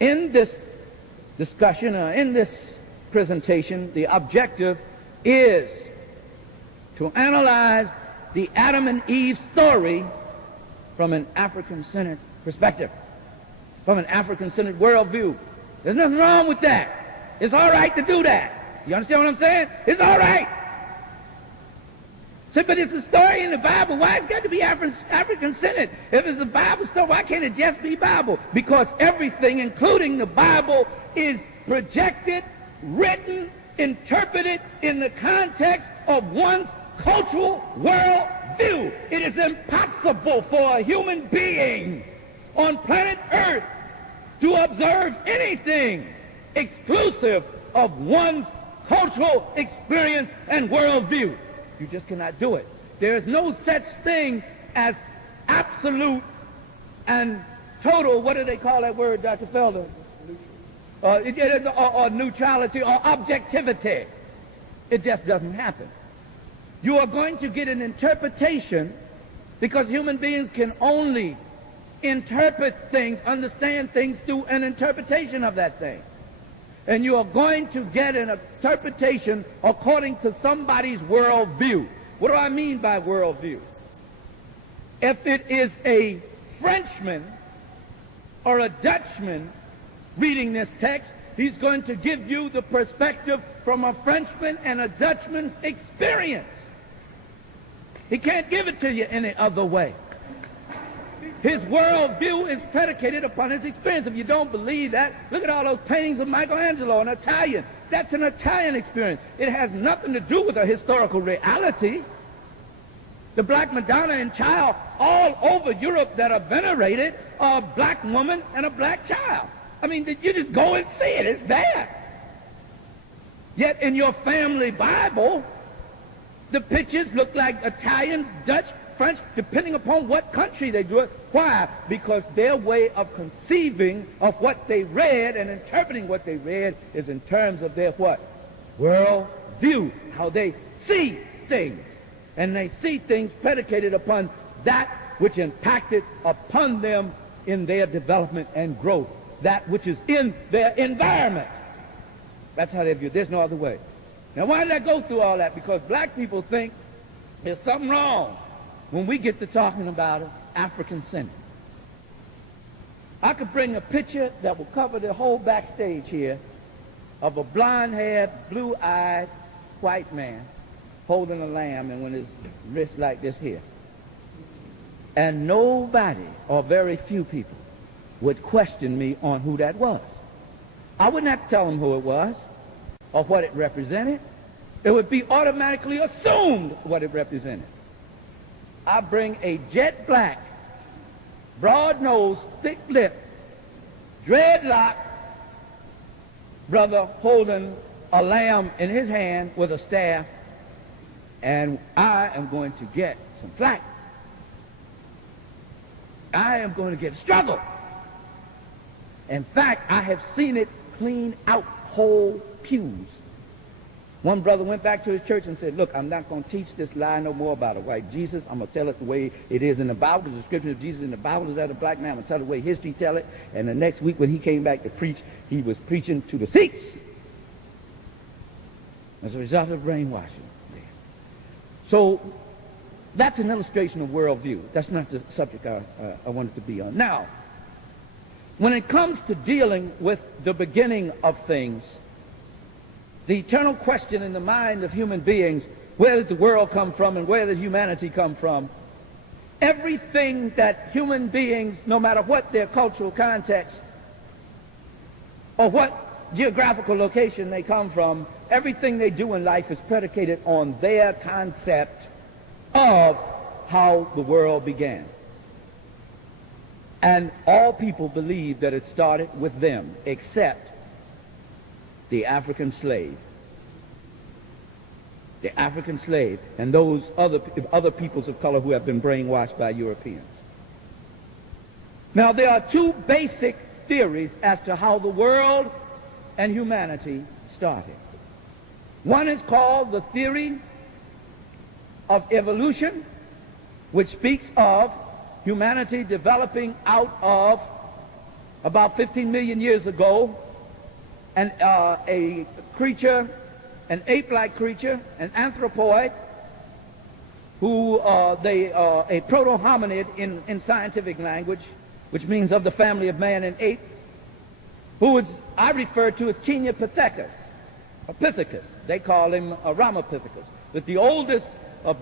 In this discussion, in this presentation, the objective is to analyze the Adam and Eve story from an African-centered perspective, from an African-centered worldview. There's nothing wrong with that. It's all right to do that. You understand what I'm saying? It's all right. So, but it's a story in the Bible. Why it's got to be African-centered? If it's a Bible story, why can't it just be Bible? Because everything, including the Bible, is projected, written, interpreted in the context of one's cultural worldview. It is impossible for a human being on planet Earth to observe anything exclusive of one's cultural experience and worldview. You just cannot do it. There is no such thing as absolute and total, what do they call that word, Dr. Felder? Or neutrality or objectivity. It just doesn't happen. You are going to get an interpretation, because human beings can only interpret things, understand things through an interpretation of that thing. And you are going to get an interpretation according to somebody's worldview. What do I mean by worldview? If it is a Frenchman or a Dutchman reading this text, he's going to give you the perspective from a Frenchman and a Dutchman's experience. He can't give it to you any other way. His worldview is predicated upon his experience. If you don't believe that, look at all those paintings of Michelangelo, an Italian. That's an Italian experience. It has nothing to do with a historical reality. The Black Madonna and Child all over Europe that are venerated are a black woman and a black child. I mean, you just go and see it. It's there. Yet in your family Bible, the pictures look like Italian, Dutch, French, depending upon what country they do it. Why? Because their way of conceiving of what they read and interpreting what they read is in terms of their what? World view, how they see things. And they see things predicated upon that which impacted upon them in their development and growth, that which is in their environment. That's how they view it. There's no other way. Now, why did I go through all that? Because black people think there's something wrong when we get to talking about it African-centered. I could bring a picture that will cover the whole backstage here of a blonde-haired, blue-eyed white man holding a lamb and with his wrist like this here. And nobody, or very few people, would question me on who that was. I wouldn't have to tell them who it was or what it represented. It would be automatically assumed what it represented. I bring a jet black, broad-nosed, thick-lipped, dreadlock brother holding a lamb in his hand with a staff, and I am going to get some flack. I am going to get struggle. In fact, I have seen it clean out whole pews. One brother went back to his church and said, look, I'm not going to teach this lie no more about a white Jesus. I'm going to tell it the way it is in the Bible. The description of Jesus in the Bible is that a black man. I'm going to tell it the way history tell it. And the next week when he came back to preach, he was preaching to the Sikhs as a result of brainwashing. So that's an illustration of worldview. That's not the subject I wanted to be on. Now, when it comes to dealing with the beginning of things, the eternal question in the mind of human beings, where did the world come from and where did humanity come from? Everything that human beings, no matter what their cultural context or what geographical location they come from, everything they do in life is predicated on their concept of how the world began. And all people believe that it started with them, except the African slave. The African slave and those other peoples of color who have been brainwashed by Europeans. Now, there are two basic theories as to how the world and humanity started. One is called the theory of evolution, which speaks of humanity developing out of about 15 million years ago, and a creature, an ape-like creature, an anthropoid, who a proto-hominid in scientific language, which means of the family of man and ape, who I refer to as Kenyapathecus, or Pithecus. They call him Ramapithecus. But the oldest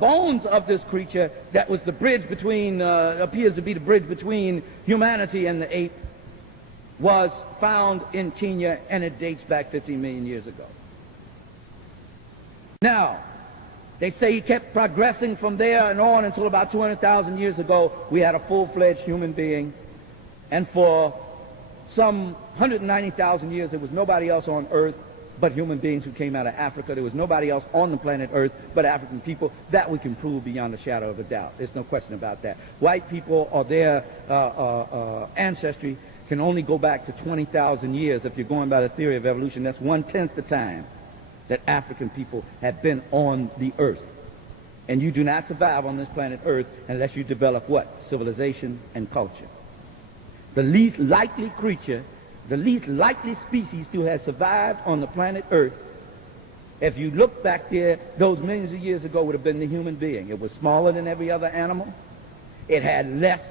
bones of this creature that was the bridge between, appears to be the bridge between humanity and the ape, was found in Kenya, and it dates back 15 million years ago. Now, they say he kept progressing from there and on until about 200,000 years ago, we had a full-fledged human being. And for some 190,000 years, there was nobody else on earth but human beings who came out of Africa. There was nobody else on the planet Earth but African people. That we can prove beyond a shadow of a doubt. There's no question about that. White people or their ancestry can only go back to 20,000 years. If you're going by the theory of evolution, that's 1/10 the time that African people have been on the earth. And you do not survive on this planet Earth unless you develop what? Civilization and culture. The least likely creature, the least likely species to have survived on the planet Earth, if you look back there, those millions of years ago, would have been the human being. It was smaller than every other animal. It had less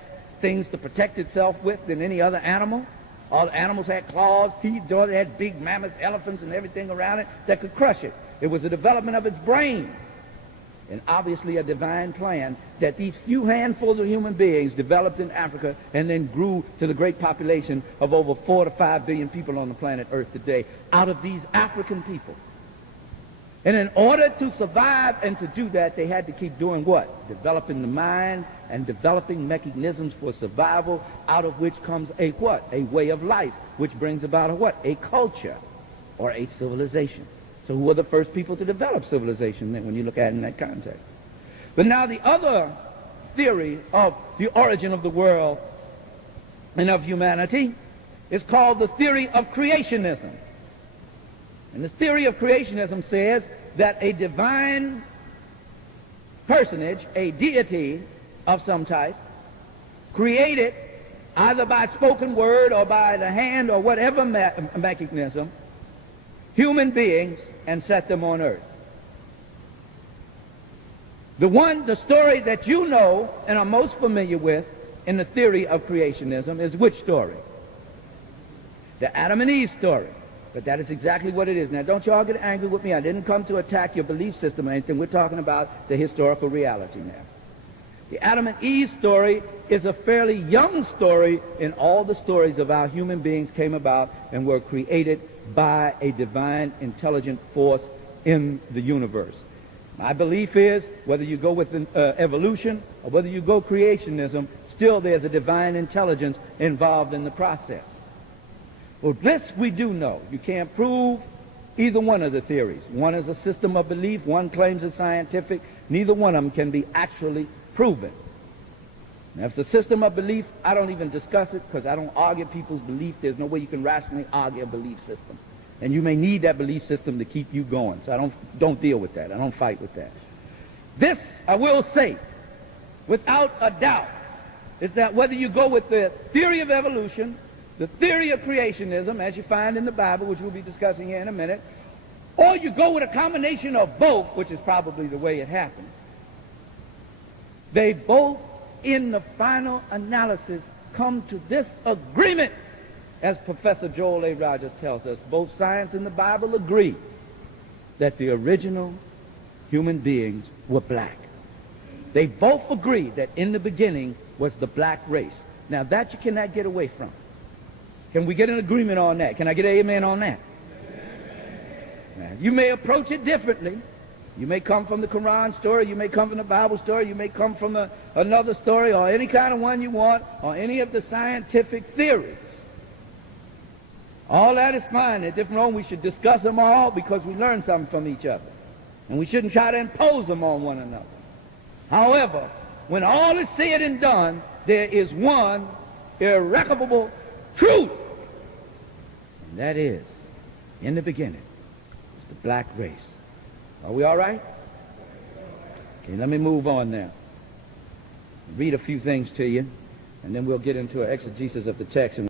things to protect itself with than any other animal. All the animals had claws, teeth, jaws. They had big mammoth elephants and everything around it that could crush it. It was the development of its brain. And obviously a divine plan that these few handfuls of human beings developed in Africa and then grew to the great population of over 4 to 5 billion people on the planet Earth today out of these African people. And in order to survive and to do that, they had to keep doing what? Developing the mind and developing mechanisms for survival, out of which comes a what? A way of life, which brings about a what? A culture or a civilization. So who were the first people to develop civilization then when you look at it in that context? But now the other theory of the origin of the world and of humanity is called the theory of creationism. And the theory of creationism says that a divine personage, a deity of some type, created either by spoken word or by the hand or whatever mechanism, human beings and set them on earth. The story that you know and are most familiar with in the theory of creationism is which story? The Adam and Eve story. But that is exactly what it is. Now, don't you all get angry with me. I didn't come to attack your belief system or anything. We're talking about the historical reality now. The Adam and Eve story is a fairly young story in all the stories of how human beings came about and were created by a divine intelligent force in the universe. My belief is, whether you go with evolution or whether you go creationism, still there's a divine intelligence involved in the process. Well, this we do know. You can't prove either one of the theories. One is a system of belief. One claims it's scientific. Neither one of them can be actually proven. Now, if it's a system of belief, I don't even discuss it because I don't argue people's belief. There's no way you can rationally argue a belief system. And you may need that belief system to keep you going. So I don't deal with that. I don't fight with that. This, I will say, without a doubt, is that whether you go with the theory of evolution, the theory of creationism, as you find in the Bible, which we'll be discussing here in a minute, or you go with a combination of both, which is probably the way it happened, they both, in the final analysis, come to this agreement, as Professor Joel A. Rogers tells us. Both science and the Bible agree that the original human beings were black. They both agree that in the beginning was the black race. Now, that you cannot get away from. Can we get an agreement on that? Can I get an amen on that? Now, you may approach it differently. You may come from the Quran story, you may come from the Bible story, you may come from another story, or any kind of one you want, or any of the scientific theories. All that is fine. They're different on. We should discuss them all because we learn something from each other. And we shouldn't try to impose them on one another. However, when all is said and done, there is one irrevocable truth. And that is, in the beginning, it's the black race. Are we all right? Okay, let me move on now. Read a few things to you, and then we'll get into an exegesis of the text.